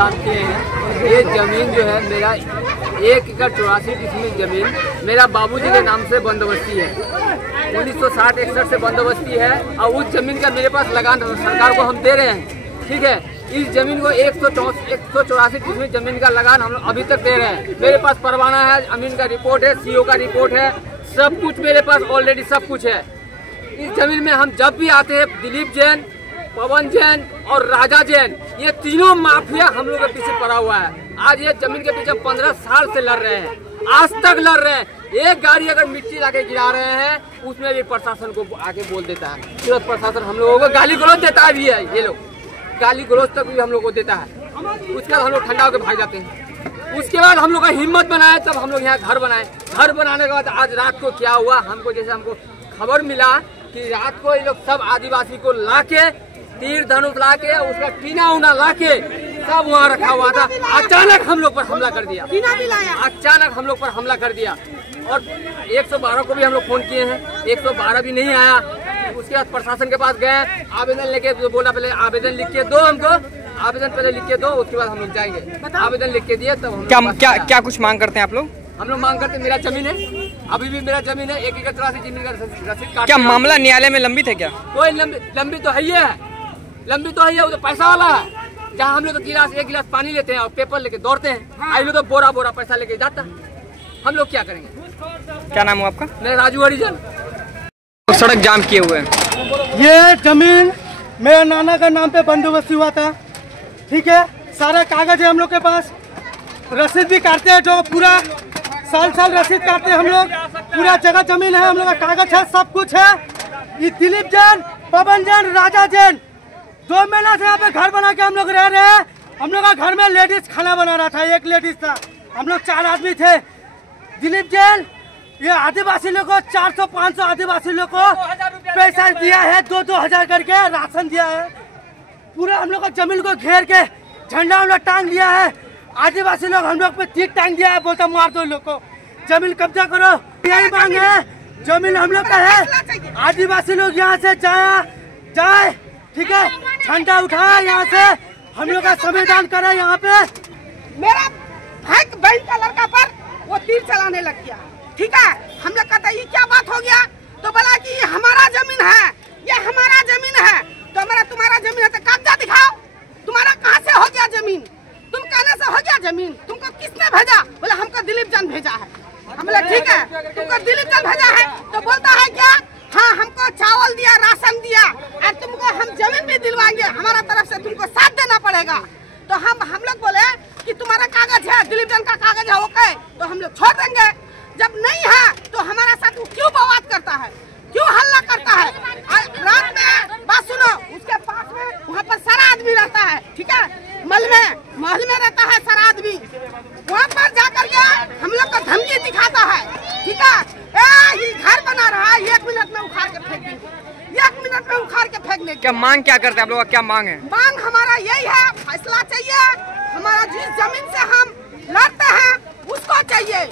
काम किए हैं। ये जमीन जो है मेरा 1 एकड़ 84 डिसमिल जमीन मेरा बाबूजी के नाम से बंदोबस्ती है। 1960-61 से बंदोबस्ती है और उस जमीन का मेरे पास लगान सरकार को हम दे रहे हैं। ठीक है, इस जमीन को 184 डिसमिल जमीन का लगान हम अभी तक दे रहे हैं। मेरे पास परवाना है, जमीन का रिपोर्ट है, सीओ का रिपोर्ट है, सब कुछ मेरे पास ऑलरेडी सब कुछ है। इस जमीन में हम जब भी आते हैं, दिलीप जैन, पवन जैन और राजा जैन, ये तीनों माफिया हम लोग के पीछे पड़ा हुआ है। आज ये जमीन के पीछे 15 साल से लड़ रहे हैं, आज तक लड़ रहे हैं। एक गाड़ी अगर मिट्टी लाके गिरा रहे हैं उसमें भी प्रशासन को आके बोल देता है। तुरंत प्रशासन हम लोगों को गाली गलौज देता भी है। ये लोग गाली गलौज तक भी हम लोग को देता है। उसके बाद हम लोग ठंडा होकर भाग जाते हैं। उसके बाद हम लोग का हिम्मत बनाए, तब हम लोग यहाँ घर बनाए। घर बनाने के बाद आज रात को क्या हुआ, हमको खबर मिला कि रात को ये लोग सब आदिवासी को लाके, तीर धनुष लाके, उसका टीना उना लाके सब वहाँ रखा हुआ था। अचानक हम लोग पर हमला कर दिया, अचानक हम लोग पर हमला कर दिया। और 112 को भी हम लोग फोन किए हैं, 112 भी नहीं आया। उसके बाद प्रशासन के पास गए, आवेदन लेके बोला पहले आवेदन लिख के दो, हमको आवेदन पहले लिख के दो, उसके बाद हम लोग जाएंगे। आवेदन लिख के दिए तब हम क्या कुछ मांग करते हैं आप लोग? हम लोग मांग करते, मेरा जमीन है, अभी भी मेरा जमीन है, 1 एकड़ 83 जमीन का रसीद काट। क्या मामला न्यायालय में लंबित है? क्या कोई लंबी तो है ही है, लंबी तो है ही है। वो तो पैसा वाला है। जहाँ हम लोग तो एक गिलास पानी लेते हैं और पेपर लेके दौड़ते हैं, आई लोग तो बोरा बोरा पैसा लेके जाता है। हम लोग क्या करेंगे? क्या नाम है आपका? मेरा राजू हरिजन। सड़क जाम किए हुए हैं। ये जमीन मेरे नाना का नाम पे बंदोबस्ती हुआ था। ठीक है, सारा कागज है हम लोग के पास, रसीद भी काटते हैं, जो पूरा साल रसीद काटते हैं हम लोग। पूरा जगह जमीन है, हम लोग का कागज है, सब कुछ है। ये दिलीप जैन, पवन जैन, राजा जैन 2 महीना से यहाँ पे घर बना के हम लोग रह रहे हैं। हम लोग का घर में लेडीज खाना बना रहा था, एक लेडीज था, हम लोग 4 आदमी थे। दिलीप जैन ये आदिवासी लोग को 400-500 आदिवासी लोग को पैसा दिया है, 2-2 हजार करके राशन दिया है। पूरा हम लोग का जमीन को घेर के झंडा हम लोग टांग दिया है। आदिवासी लोग हम लोग पे तीर टांग दिया है, बोलता मार दो लोग को, जमीन कब्जा करो। यही मांग है, जमीन हम लोग का है, आदिवासी लोग यहाँ से जाए। ठीक है, झंडा उठाए यहाँ से, हम लोग का संविधान करे। यहाँ पे मेरा भाई बहन का लड़का पर वो तीर चलाने लग गया। ठीक है, हम लोग कहते ये क्या बात हो गया, तो बोला कि ये हमारा जमीन है, ये हमारा जमीन है। तो हमारा तुम्हारा जमीन है तो कागजा दिखाओ, तुम्हारा कहाँ से हो गया जमीन, तुम कहने से हो गया जमीन, तुमको किसने भेजा? बोला हमको दिलीप जैन भेजा है। हम बोले ठीक है, तुमको दिलीप जैन भेजा है तो बोलता है क्या, हाँ हमको चावल दिया, राशन दिया और तुमको हम जमीन भी दिलवाएंगे, हमारा तरफ से तुमको साथ देना पड़ेगा। तो हम लोग बोले कि तुम्हारा कागज है, दिलीप जैन का कागज है, ओके, तो हम लोग छोड़ देंगे। जब नहीं है तो हमारा साथ वो क्यों बवाद करता है, क्यों हल्ला करता है? रात में बात सुनो, उसके पास में वहाँ पर सारा आदमी रहता है। ठीक है, महल में रहता है सारा आदमी, वहाँ पर जाकर के हम लोग को धमकी दिखाता है। ठीक है, ये घर बना रहा है, 1 मिनट में उखाड़ के फेंक देंगे, 1 मिनट में उखाड़ के फेंक देंगे। क्या मांग क्या करते हैं आप लोग? क्या मांग है? मांग हमारा यही है, फैसला चाहिए, हमारा जिस जमीन से हम लड़ते हैं उसको चाहिए।